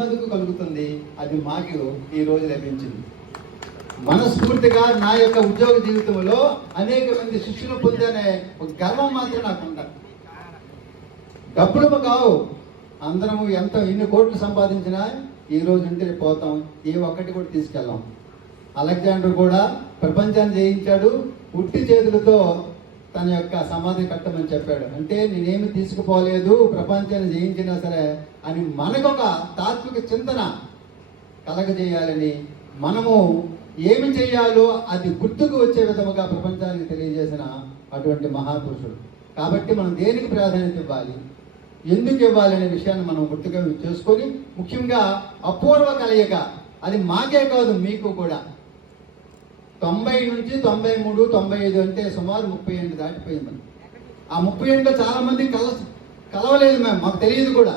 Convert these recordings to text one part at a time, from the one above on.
ఎంతమందికి కలుగుతుంది? అది మాకు ఈ రోజు లభించింది. మనస్ఫూర్తిగా నా యొక్క ఉద్యోగ జీవితంలో అనేక మంది శిష్యులు పొందనే ఒక గర్వం మాత్రం నాకు ఉంటుంది. డబ్బులు కావు, అందరము ఎన్ని కోట్లు సంపాదించినా ఈ రోజు ఉంటే పోతాం, ఏ ఒక్కటి కూడా తీసుకెళ్ళాం. అలెగ్జాండర్ కూడా ప్రపంచాన్ని జయించాడు, ఉట్టి చేతులతో తన యొక్క సమాధి కట్టమని చెప్పాడు. అంటే నేనేమి తీసుకుపోలేదు, ప్రపంచాన్ని జయించినా సరే అని మనకొక తాత్విక చింతన కలగజేయాలని, మనము ఏమి చేయాలో అది గుర్తుకు వచ్చే విధముగా ప్రపంచానికి తెలియజేసిన అటువంటి మహాపురుషుడు. కాబట్టి మనం దేనికి ప్రాధాన్యత ఇవ్వాలి, ఎందుకు ఇవ్వాలి అనే విషయాన్ని మనం గుర్తుగా చేసుకొని, ముఖ్యంగా అపూర్వ కలయిక అది మాకే కాదు మీకు కూడా. 90 నుంచి 93, 95 అంటే సుమారు 30 ఏళ్ళు దాటిపోయింది. ఆ 30 ఏళ్ళలో చాలా మంది కలవలేదు మేము, మాకు తెలియదు కూడా.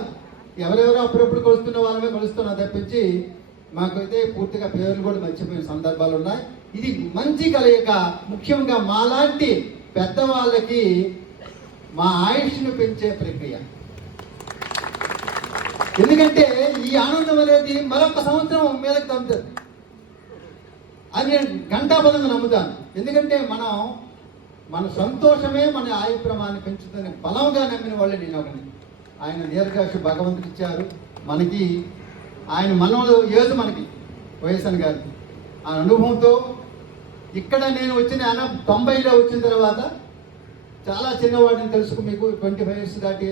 ఎవరెవరో అప్పుడప్పుడు కలుస్తున్న వాళ్ళమే కలుస్తున్నా తప్పించి మాకైతే పూర్తిగా పేర్లు కూడా మర్చిపోయిన సందర్భాలు ఉన్నాయి. ఇది మంచి కలయిక. ముఖ్యంగా మాలాంటి పెద్దవాళ్ళకి మా ఆయుష్ను పెంచే ప్రక్రియ. ఎందుకంటే ఈ ఆనందం అనేది మరొక సంవత్సరం మీదకి తగ్గుతుంది అని నేను ఘంటాపదంగా నమ్ముతాను. ఎందుకంటే మన సంతోషమే మన ఆయు ప్రమాణాన్ని పెంచుతుందని బలంగా నమ్మిన వాళ్ళే నేను ఒకని. ఆయన దీర్ఘాయుషు భగవంతుడు ఇచ్చారు మనకి. ఆయన మనలో ఏదు మనకి వైఎస్ఆర్ గారు ఆ అనుభవంతో ఇక్కడ నేను వచ్చిన 90లో వచ్చిన తర్వాత చాలా చిన్నవాడిని తెలుసుకు మీకు 25 years దాటి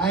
ఆయన